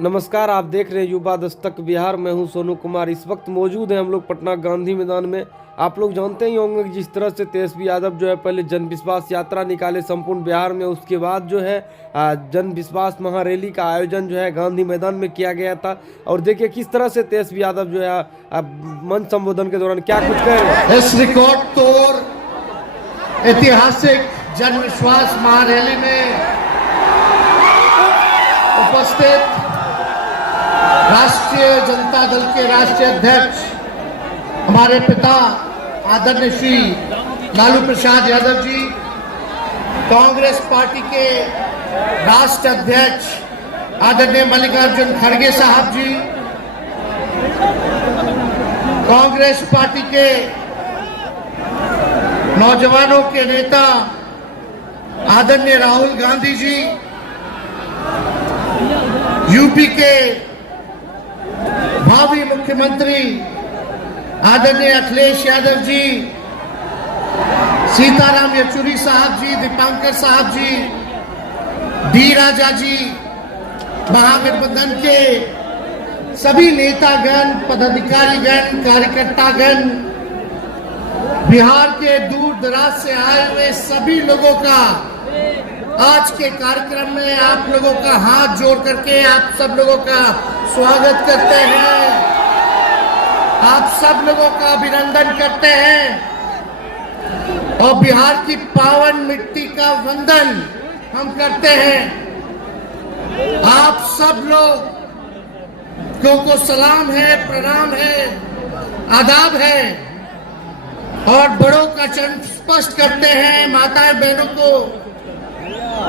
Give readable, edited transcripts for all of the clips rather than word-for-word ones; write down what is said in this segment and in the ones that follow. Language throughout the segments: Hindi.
नमस्कार, आप देख रहे हैं युवा दस्तक बिहार। मैं हूं सोनू कुमार। इस वक्त मौजूद हैं हम लोग पटना गांधी मैदान में। आप लोग जानते ही होंगे कि जिस तरह से तेजस्वी यादव जो है पहले जन विश्वास यात्रा निकाले संपूर्ण बिहार में, उसके बाद जो है जन विश्वास महारैली का आयोजन जो है गांधी मैदान में किया गया था। और देखिए किस तरह से तेजस्वी यादव जो है मंच संबोधन के दौरान क्या कुछ कह रहे हैं। इस रिकॉर्ड तोड़ ऐतिहासिक जन विश्वास महारैली में उपस्थित राष्ट्रीय जनता दल के राष्ट्रीय अध्यक्ष हमारे पिता आदरणीय श्री लालू प्रसाद यादव जी, कांग्रेस पार्टी के राष्ट्रीय अध्यक्ष आदरणीय मल्लिकार्जुन खड़गे साहब जी, कांग्रेस पार्टी के नौजवानों के नेता आदरणीय राहुल गांधी जी, यूपी के भावी मुख्यमंत्री आदरणीय अखिलेश यादव जी, सीताराम येचुरी साहब जी, दीपांकर साहब जी, डी राजा जी, महागठबंधन के सभी नेतागण, पदाधिकारीगण, कार्यकर्तागण, बिहार के दूर दराज से आए हुए सभी लोगों का आज के कार्यक्रम में आप लोगों का हाथ जोड़ करके आप सब लोगों का स्वागत करते हैं, आप सब लोगों का अभिनंदन करते हैं और बिहार की पावन मिट्टी का वंदन हम करते हैं। आप सब लोगों को सलाम है, प्रणाम है, आदाब है और बड़ों का चरण स्पर्श करते हैं, माताएं बहनों को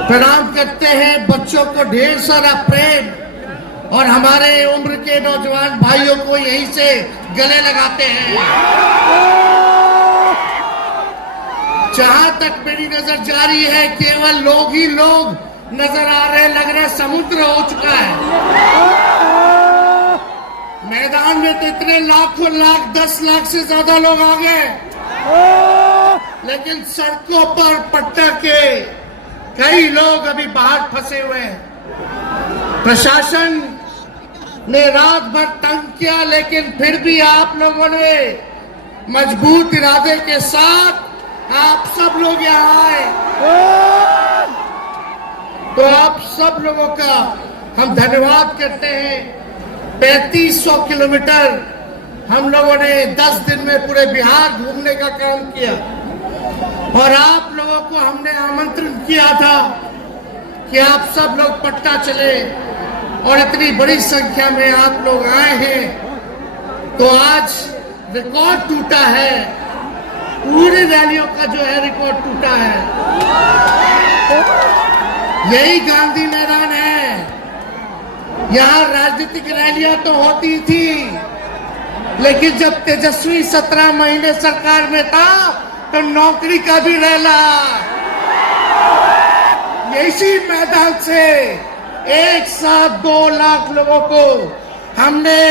प्रणाम करते हैं, बच्चों को ढेर सारा प्रेम और हमारे उम्र के नौजवान भाइयों को यहीं से गले लगाते हैं। जहां तक मेरी नजर जा रही है केवल लोग ही लोग नजर आ रहे, लग रहे समुद्र हो चुका है। मैदान में तो इतने लाखों लाख, 10 लाख से ज्यादा लोग आ गए, लेकिन सड़कों पर पटना के कई लोग अभी बाहर फंसे हुए हैं। प्रशासन ने रात भर तंग किया, लेकिन फिर भी आप लोगों ने मजबूत इरादे के साथ आप सब लोग यहाँ आए, तो आप सब लोगों का हम धन्यवाद करते हैं। 3500 किलोमीटर हम लोगों ने 10 दिन में पूरे बिहार घूमने का काम किया और आप लोगों को हमने आमंत्रण किया था कि आप सब लोग पटना चले और इतनी बड़ी संख्या में आप लोग आए हैं, तो आज रिकॉर्ड टूटा है, पूरी रैलियों का जो है रिकॉर्ड टूटा है। यही गांधी मैदान है, यहाँ राजनीतिक रैलियां तो होती थी, लेकिन जब तेजस्वी 17 महीने सरकार में था तो नौकरी का भी रैला इसी मैदान से एक साथ 2 लाख लोगों को हमने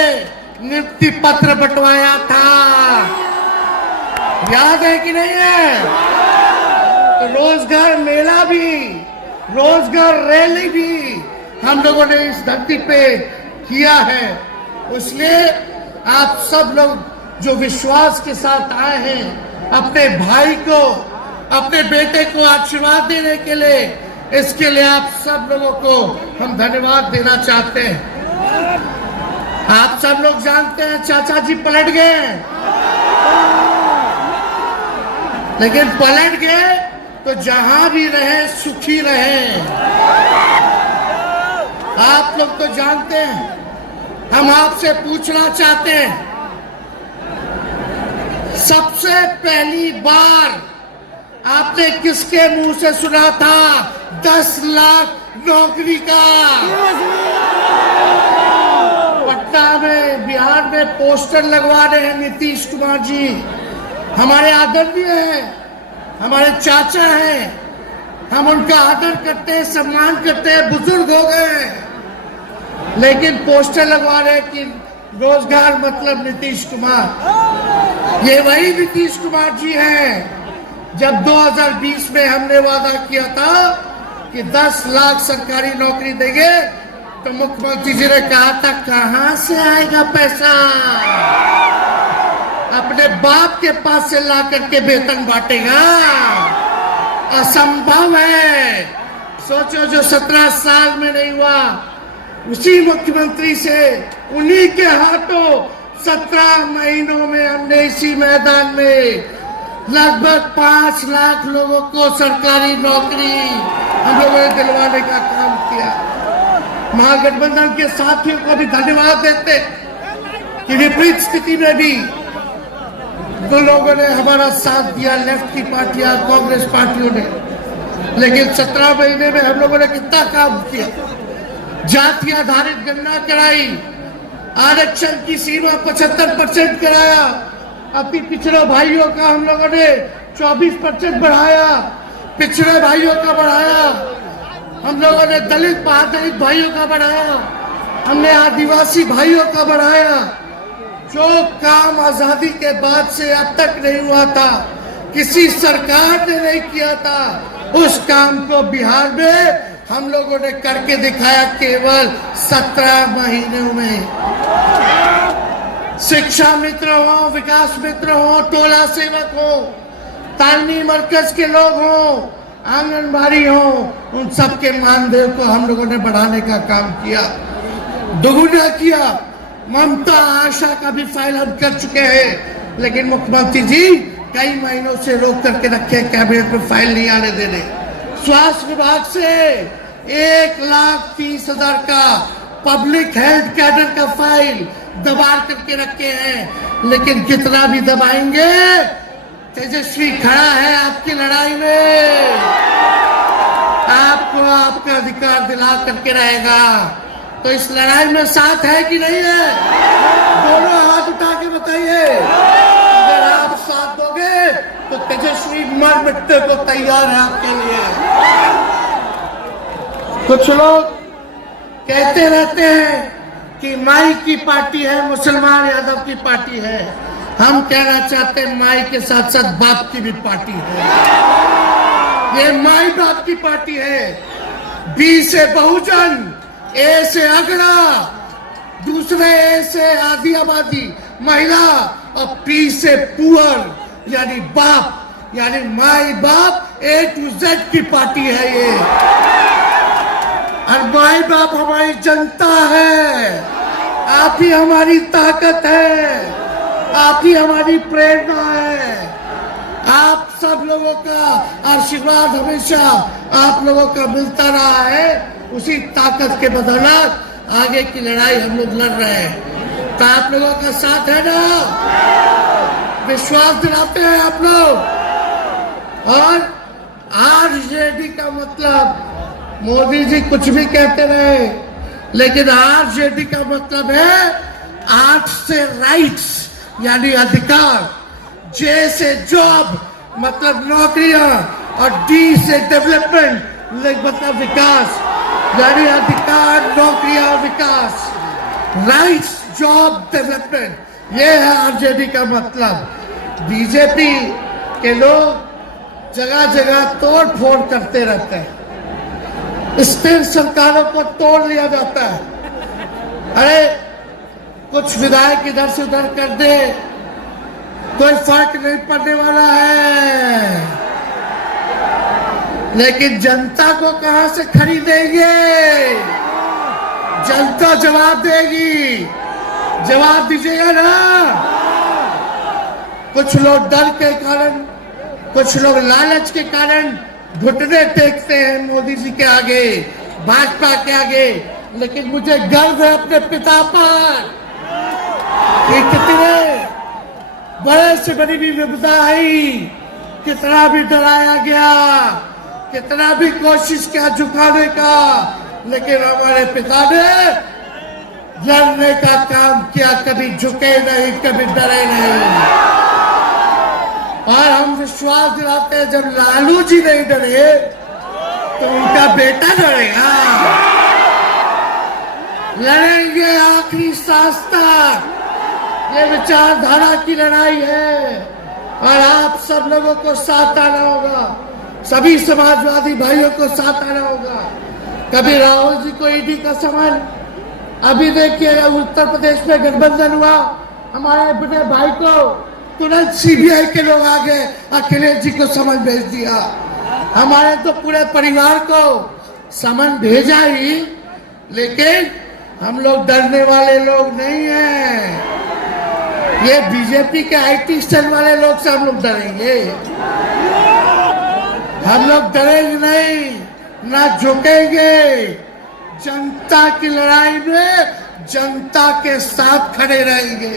नियुक्ति पत्र बंटवाया था, याद है कि नहीं है? तो रोजगार मेला भी, रोजगार रैली भी हम लोगों ने इस धरती पे किया है। इसलिए आप सब लोग जो विश्वास के साथ आए हैं अपने भाई को, अपने बेटे को आशीर्वाद देने के लिए, इसके लिए आप सब लोगों को हम धन्यवाद देना चाहते हैं। आप सब लोग जानते हैं चाचा जी पलट गए, लेकिन पलट गए तो जहां भी रहे सुखी रहे। आप लोग तो जानते हैं, हम आपसे पूछना चाहते हैं, सबसे पहली बार आपने किसके मुंह से सुना था 10 लाख नौकरी का? पटना में, बिहार में पोस्टर लगवा रहे हैं नीतीश कुमार जी, हमारे आदरणीय हैं, हमारे चाचा हैं, हम उनका आदर करते हैं, सम्मान करते हैं, बुजुर्ग हो गए, लेकिन पोस्टर लगवा रहे हैं कि रोजगार मतलब नीतीश कुमार। ये वही नीतीश कुमार जी हैं जब 2020 में हमने वादा किया था कि 10 लाख सरकारी नौकरी देंगे, तो मुख्यमंत्री जी ने कहा था कहां से आएगा पैसा, अपने बाप के पास से ला करके वेतन बांटेगा, असंभव है। सोचो जो 17 साल में नहीं हुआ, उसी मुख्यमंत्री से उन्हीं के हाथों 17 महीनों में हमने इसी मैदान में लगभग 5 लाख लोगों को सरकारी नौकरी हम लोगों ने दिलवाने का काम किया। महागठबंधन के साथियों को भी धन्यवाद देते कि विपरीत स्थिति में भी दो लोगों ने हमारा साथ दिया, लेफ्ट की पार्टियां, कांग्रेस पार्टियों ने। लेकिन 17 महीने में हम लोगों ने कितना काम किया, जाति आधारित गणना कराई, आरक्षण की सीमा 75% कराया, अति पिछड़े भाइयों का हम लोगों ने 24% बढ़ाया, पिछड़े भाइयों का बढ़ाया, हम लोगों ने दलित महादलित भाइयों का बढ़ाया, हमने आदिवासी भाइयों का बढ़ाया। जो काम आजादी के बाद से अब तक नहीं हुआ था, किसी सरकार ने नहीं किया था, उस काम को बिहार में हम लोगों ने करके दिखाया केवल 17 महीनों में। शिक्षा मित्र हो, विकास मित्र हो, टोला सेवक हो, तालमी मरकज के लोग हो, आंगनबाड़ी हो, उन सबके मानदेय को हम लोगों ने बढ़ाने का काम किया, दोगुना किया। ममता आशा का भी फाइल हम कर चुके हैं, लेकिन मुख्यमंत्री जी कई महीनों से रोक करके रखे, कैबिनेट में फाइल नहीं आने देने। स्वास्थ्य विभाग से 1,30,000 का पब्लिक हेल्थ कैडर का फाइल दबा करके रखे हैं, लेकिन कितना भी दबाएंगे, तेजस्वी खड़ा है आपकी लड़ाई में, आपको आपका अधिकार दिला करके रहेगा। तो इस लड़ाई में साथ है कि नहीं है? दोनों हाथ उठा के बताइए। अगर आप साथ दोगे तो तेजस्वी मर मिटने को तैयार है आपके लिए। कुछ लोग कहते रहते हैं कि माई की पार्टी है, मुसलमान यादव की पार्टी है। हम कहना चाहते हैं माई के साथ साथ बाप की भी पार्टी है। ये माई बाप की पार्टी है। बी से बहुजन, ए से अगड़ा, दूसरे ए से आदि आबादी महिला, और पी से पुअर यानी बाप, यानी माई बाप, A to Z की पार्टी है ये। और माई बाप हमारी जनता है, आप ही हमारी ताकत है, आप ही हमारी प्रेरणा है। आप सब लोगों का आशीर्वाद हमेशा आप लोगों का मिलता रहा है, उसी ताकत के बदौलत आगे की लड़ाई हम लोग लड़ रहे हैं। तो आप लोगों का साथ है ना, विश्वास दिलाते हैं आप लोग। और आरजेडी का मतलब, मोदी जी कुछ भी कहते रहे, लेकिन आरजेडी का मतलब है 8 से राइट्स यानी अधिकार, जे से जॉब मतलब नौकरियां, और डी से डेवलपमेंट मतलब विकास, यानी अधिकार, नौकरियां, विकास, राइट्स, जॉब, डेवलपमेंट, ये है आरजेडी का मतलब। बीजेपी के लोग जगह जगह तोड़ फोड़ करते रहते हैं, स्थिर सरकारों को तोड़ लिया जाता है। अरे कुछ विधायक इधर से उधर कर दे, कोई फर्क नहीं पड़ने वाला है, लेकिन जनता को कहां से खरीदेंगे? जनता जवाब देगी, जवाब दीजिएगा ना। कुछ लोग डर के कारण, कुछ लोग लालच के कारण घुटने टेकते हैं मोदी जी के आगे, भाजपा के आगे, लेकिन मुझे गर्व है अपने पिता पर कि कितने बड़े से बड़ी भी विपदा आई, कितना भी डराया गया, कितना भी कोशिश किया झुकाने का, लेकिन हमारे पिता ने लड़ने का काम किया, कभी झुके नहीं, कभी डरे नहीं। और हम विश्वास दिलाते हैं जब लालू जी नहीं डरे तो उनका बेटा डरेगा। लड़ेंगे आखिरी सांस तक, ये विचारधारा की लड़ाई है, और आप सब लोगों को साथ आना होगा, सभी समाजवादी भाइयों को साथ आना होगा। कभी राहुल जी को ईडी का समन, अभी देखिए उत्तर प्रदेश में गठबंधन हुआ, हमारे बड़े भाई को तुरंत सीबीआई के लोग आ गए, अखिलेश जी को समन भेज दिया। हमारे तो पूरे परिवार को समन भेजा ही, लेकिन हम लोग डरने वाले लोग नहीं हैं। ये बीजेपी के IT सेल वाले लोग से हम लोग डरेंगे? हम लोग डरेंगे नहीं, ना झुकेंगे। जनता की लड़ाई में जनता के साथ खड़े रहेंगे।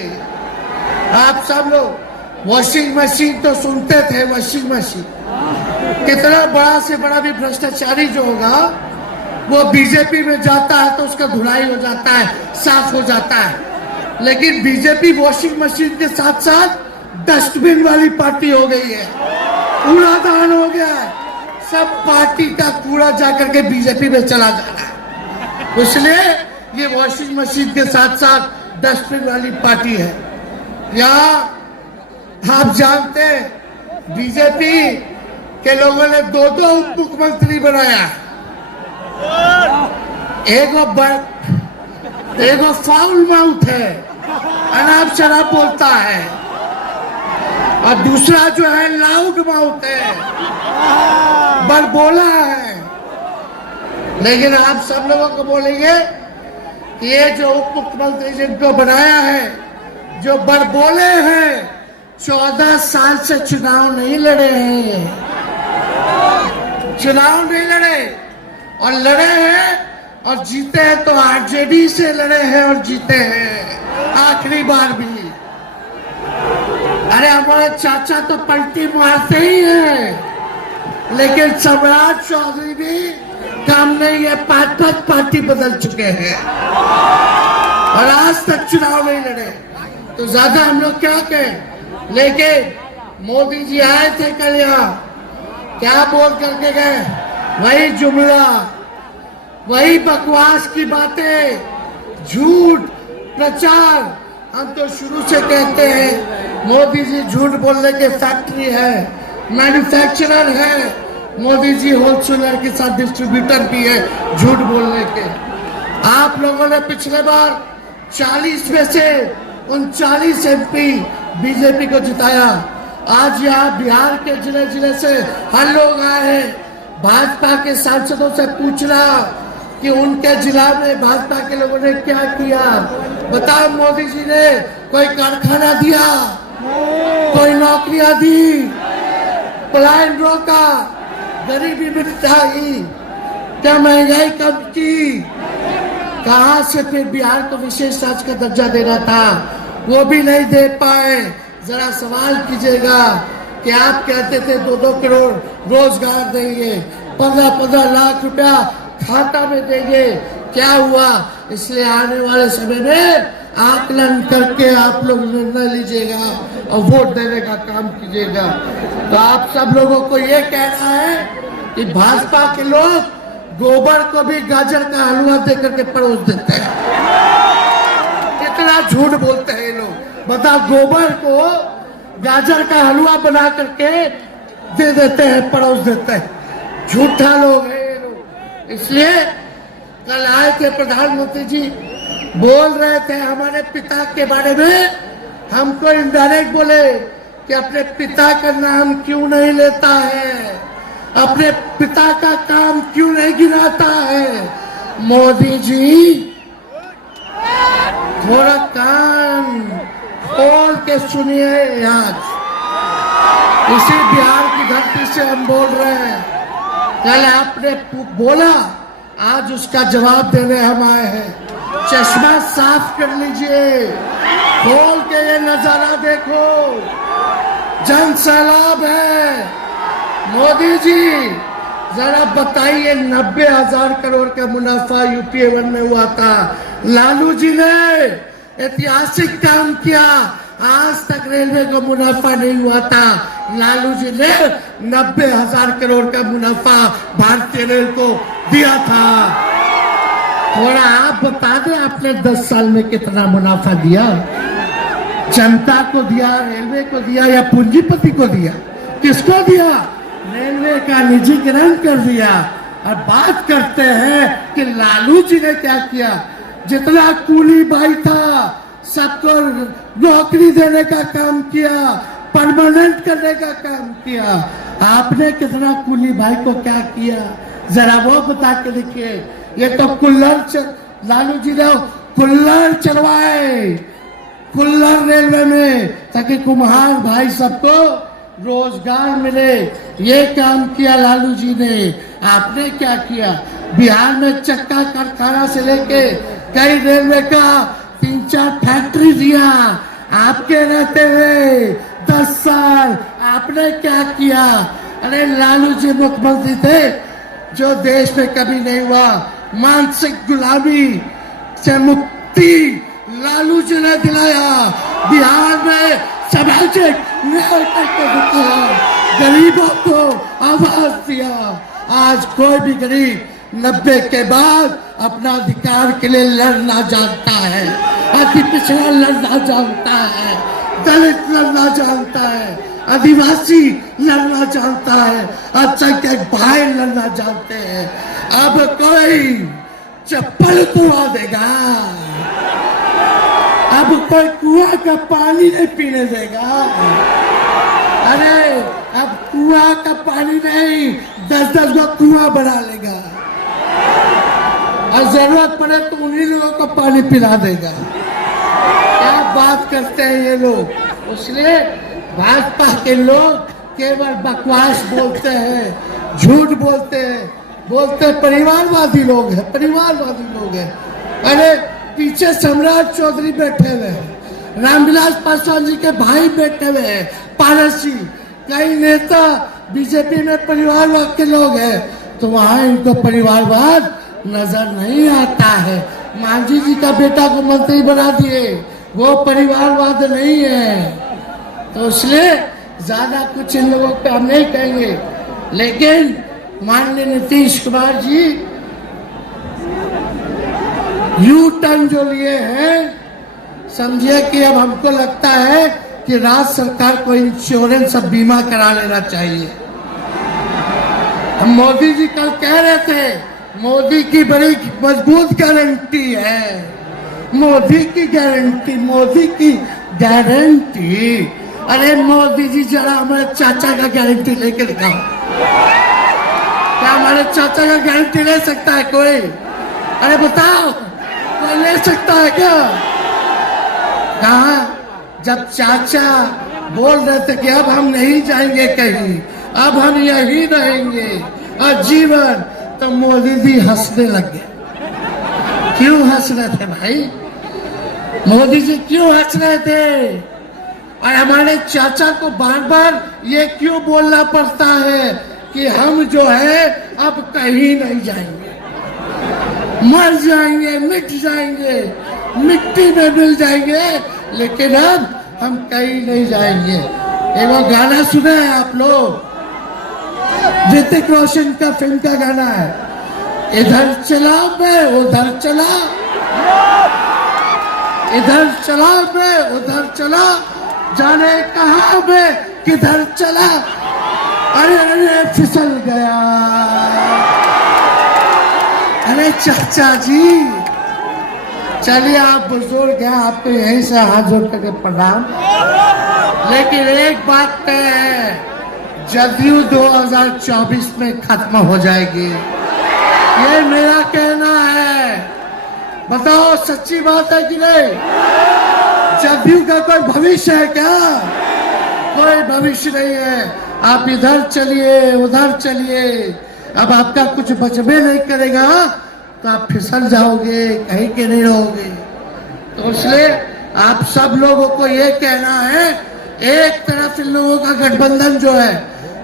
आप सब लोग वॉशिंग मशीन तो सुनते थे, वॉशिंग मशीन कितना बड़ा से बड़ा भी भ्रष्टाचारी जो होगा वो बीजेपी में जाता है तो उसका धुलाई हो जाता है, साफ हो जाता है। लेकिन बीजेपी वॉशिंग मशीन के साथ साथ डस्टबिन वाली पार्टी हो गई है, कूड़ादान हो गया है। सब पार्टी का कूड़ा जाकर के बीजेपी में चला जाता है, इसलिए ये वॉशिंग मशीन के साथ साथ डस्टबिन वाली पार्टी है। यहाँ आप जानते हैं बीजेपी के लोगों ने 2 उप मुख्यमंत्री बनाया। एगो फाउल माउथ है, अनाप शराब बोलता है, और दूसरा जो है लाउड माउथ है, बड़बोला है। लेकिन आप सब लोगों को बोलेंगे कि ये जो उप मुख्यमंत्री जिनको बनाया है, जो बड़बोले हैं, 14 साल से चुनाव नहीं लड़े हैं, चुनाव नहीं लड़े, और लड़े हैं और जीते हैं तो आरजेडी से लड़े हैं और जीते हैं आखिरी बार भी। अरे हमारे चाचा तो पलटी मारते ही हैं, लेकिन सम्राट चौधरी भी काम नहीं है, 5 पार्टी बदल चुके हैं और आज तक चुनाव नहीं लड़े। तो ज्यादा हम लोग क्या कहें। लेकिन मोदी जी आए थे कल यहाँ, क्या बोल करके गए? वही जुमला, वही बकवास की बातें, झूठ प्रचार। हम तो शुरू से कहते हैं मोदी जी झूठ बोलने के फैक्ट्री है, मैन्युफैक्चरर है। मोदी जी होलसेलर के साथ डिस्ट्रीब्यूटर भी है झूठ बोलने के। आप लोगों ने पिछले बार 40 में से 39 MP बीजेपी को जिताया। आज यहाँ बिहार के जिले जिले से हर लोग आए हैं, भाजपा के सांसदों से पूछना कि उनके जिला में भाजपा के लोगों ने क्या किया। बताओ, मोदी जी ने कोई कारखाना दिया, कोई नौकरियां दी, पलायन रोका, गरीबी मिटाई, क्या महंगाई कम की? कहां से फिर बिहार को विशेष राज्य का दर्जा देना था, वो भी नहीं दे पाए। जरा सवाल कीजिएगा कि आप कहते थे 2-2 करोड़ रोजगार देंगे, 15-15 लाख रुपया खाता में देंगे, क्या हुआ? इसलिए आने वाले समय में आकलन करके आप लोग निर्णय लीजिएगा और वोट देने का काम कीजिएगा। तो आप सब लोगों को ये कहना है कि भाजपा के लोग गोबर को भी गाजर का हलवा देकर के परोस देते हैं। कितना झूठ बोलते हैं ये लोग। बताओ, गोबर को गाजर का हलवा बना करके दे देते हैं, परोस देते हैं। झूठा लोग है ये लोग। इसलिए कल आए थे प्रधानमंत्री जी, बोल रहे थे हमारे पिता के बारे में, हमको इनडायरेक्ट बोले कि अपने पिता का नाम क्यों नहीं लेता है, अपने पिता का काम क्यों नहीं गिनाता है। मोदी जी थोड़ा कान खोल के सुनिए। आज इसी बिहार की धरती से हम बोल रहे हैं। कल आपने बोला, आज उसका जवाब देने हम आए हैं। चश्मा साफ कर लीजिए, खोल के ये नजारा देखो, जन सैलाब है। मोदी जी जरा बताइए, 90,000 करोड़ का मुनाफा UPA 1 में हुआ था, लालू जी ने ऐतिहासिक काम किया। आज तक रेलवे को मुनाफा नहीं हुआ था, लालू जी ने 90,000 करोड़ का मुनाफा भारतीय रेल को दिया था। थोड़ा आप बता दें, आपने 10 साल में कितना मुनाफा दिया? जनता को दिया, रेलवे को दिया, या पूंजीपति को दिया? किसको दिया? रेलवे का निजीकरण कर दिया, और बात करते हैं कि लालू जी ने क्या किया। जितना कूली भाई था सबको नौकरी देने का काम किया, परमानेंट करने का काम किया। आपने कितना कूली भाई को क्या किया जरा वो बता के देखिए। ये तो लालू जी ने कुल्लर चलवाए, कुल्लर रेलवे में, ताकि कुम्हार भाई सबको रोजगार मिले। ये काम किया लालू जी ने। आपने क्या किया? बिहार में चक्का कारखाना से लेके कई रेलवे का 3-4 फैक्ट्री दिया। आपके रहते हुए 10 साल आपने क्या किया? अरे लालू जी मुख्यमंत्री थे जो देश में कभी नहीं हुआ। मानसिक गुलामी से मुक्ति लालू जी ने दिलाया। बिहार में सामाजिक न्याय को दिखाया, गरीबों को आवाज दिया। आज कोई भी गरीब 90 के बाद अपना अधिकार के लिए लड़ना जानता है, अति पिछड़ा लड़ना जानता है, दलित लड़ना जानता है, आदिवासी लड़ना जानता है, अल्पसंख्यक भाई लड़ना जानते हैं। अब कोई चप्पल कुआ देगा, अब कोई कुआं का पानी नहीं पीने देगा। अरे अब कुआं का पानी नहीं, 10-10 को कुआं बना लेगा और जरूरत पड़े तो उन्हीं लोगों को पानी पिला देगा। क्या बात करते हैं ये लोग। इसलिए भाजपा के लोग केवल बकवास बोलते हैं, झूठ बोलते हैं, बोलते परिवारवादी लोग हैं, परिवारवादी लोग हैं। अरे पीछे सम्राट चौधरी बैठे हुए हैं, रामविलास पासवान जी के भाई बैठे हुए हैं, पारसी, कई नेता बीजेपी में परिवारवाद के लोग हैं, तो वहां इनको परिवारवाद नजर नहीं आता है। मांझी जी का बेटा को मंत्री बना दिए, वो परिवारवाद नहीं है। तो इसलिए ज्यादा कुछ इन लोगों पे हम नहीं कहेंगे। लेकिन माननीय नीतीश कुमार जी यू टर्न जो लिए हैं, समझिए कि अब हमको लगता है कि राज्य सरकार को इंश्योरेंस और बीमा करा लेना चाहिए। हम मोदी जी कल कह रहे थे मोदी की बड़ी मजबूत गारंटी है, मोदी की गारंटी, मोदी की गारंटी। अरे मोदी जी जरा हमारे चाचा का गारंटी लेके दिखाओ। क्या हमारे चाचा का गारंटी ले सकता है कोई? अरे बताओ, कोई ले सकता है क्या? कहा जब चाचा बोल रहे थे कि अब हम नहीं जाएंगे कहीं, अब हम यही रहेंगे आजीवन, तो मोदी जी हंसने लग गए। क्यों हंस रहे थे भाई? मोदी जी क्यों हंस रहे थे? और हमारे चाचा को बार बार ये क्यों बोलना पड़ता है कि हम जो है अब कहीं नहीं जाएंगे, मर जाएंगे, मिट जाएंगे, मिट्टी में मिल जाएंगे, लेकिन अब हम कहीं नहीं जाएंगे। एक गाना सुने हैं आप लोग, ऋतिक रोशन का फिल्म का गाना है, इधर चला मैं उधर चला, इधर चला मैं उधर चला, जाने कहां मैं किधर चला, अरे अरे फिसल गया। अरे चाचा जी, चलिए आप बुजुर्ग हैं, आपको यहीं से हाथ जोड़ करके प्रणाम। लेकिन एक बात तय है, जदयू 2024 में खत्म हो जाएगी, ये मेरा कहना है। बताओ सच्ची बात है कि नहीं? जदयू का कोई भविष्य है क्या? कोई भविष्य नहीं है। आप इधर चलिए उधर चलिए, अब आपका कुछ बचबे नहीं करेगा तो आप फिसल जाओगे, कहीं के नहीं रहोगे। तो इसलिए आप सब लोगों को ये कहना है, एक तरफ इन लोगों का गठबंधन जो है,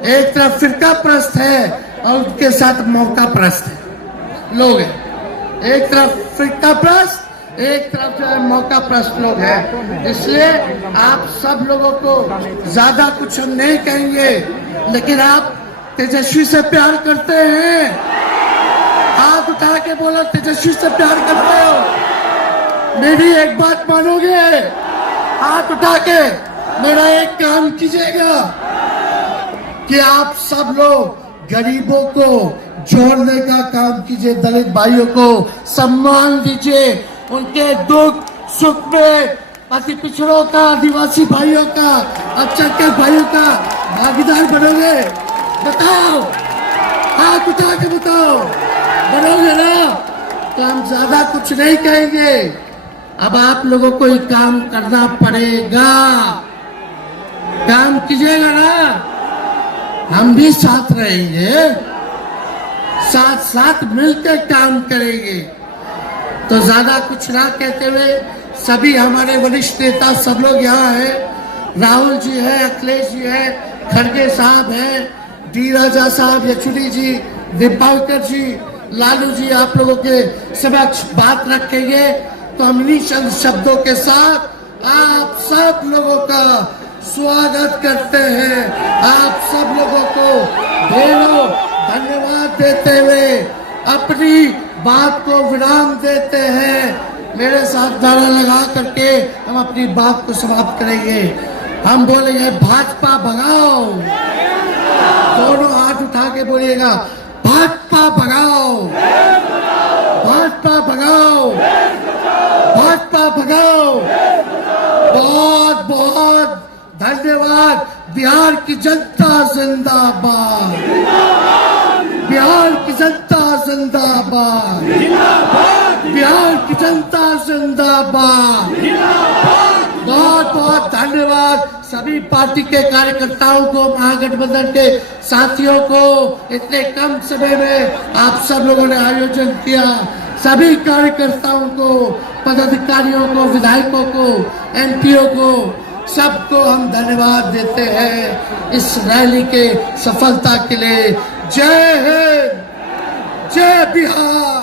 एक तरफ फिरका प्रस्त है और उनके साथ मौका प्रस्त है लोग हैं। एक तरफ फिरका प्रस्त, एक तरफ जो है मौका प्रस्त लोग हैं। इसलिए आप सब लोगों को ज्यादा कुछ हम नहीं कहेंगे, लेकिन आप तेजस्वी से प्यार करते हैं? हाथ उठा के बोलो, तेजस्वी से प्यार करते हो? मेरी एक बात मानोगे? हाथ उठा के मेरा एक काम कीजिएगा कि आप सब लोग गरीबों को जोड़ने का काम कीजिए, दलित भाइयों को सम्मान दीजिए, उनके दुख सुख में अति पिछड़ों का, आदिवासी भाइयों का, अल्पसंख्यक भाइयों का भागीदार बनोगे? बताओ, हाथ उठा के बताओ, बनोगे ना? तो हम ज्यादा कुछ नहीं कहेंगे, अब आप लोगों को ही काम करना पड़ेगा। काम कीजिएगा ना, हम भी साथ रहेंगे, साथ साथ मिलकर काम करेंगे। तो ज्यादा कुछ ना कहते हुए सभी हमारे वरिष्ठ नेता सब लोग यहाँ हैं, राहुल जी है, अखिलेश जी है, खड़गे साहब है, डी राजा साहब, येचुरी जी, दीपांकर जी, लालू जी आप लोगों के समक्ष बात रखेंगे। तो हम इन्हीं चंद शब्दों के साथ आप सब लोगों का स्वागत करते हैं, आप सब लोगों को ढेरों धन्यवाद देते हुए अपनी बात को विराम देते हैं। मेरे साथ नारा लगा करके हम अपनी बात को समाप्त करेंगे। हम बोलेंगे भाजपा भगाओ, दोनों हाथ उठा के बोलिएगा, भाजपा भगाओ, भाजपा भगाओ, भाजपा भगाओ। बहुत बहुत धन्यवाद। बिहार की जनता जिंदाबाद, बिहार की जनता जिंदाबाद, बिहार की जनता जिंदाबाद। बहुत बहुत धन्यवाद सभी पार्टी के कार्यकर्ताओं को, महागठबंधन के साथियों को, इतने कम समय में आप सब लोगों ने आयोजन किया। सभी कार्यकर्ताओं को, पदाधिकारियों को, विधायकों को, एमपीओ को, सबको हम धन्यवाद देते हैं इस रैली के सफलता के लिए। जय हिंद, जय बिहार।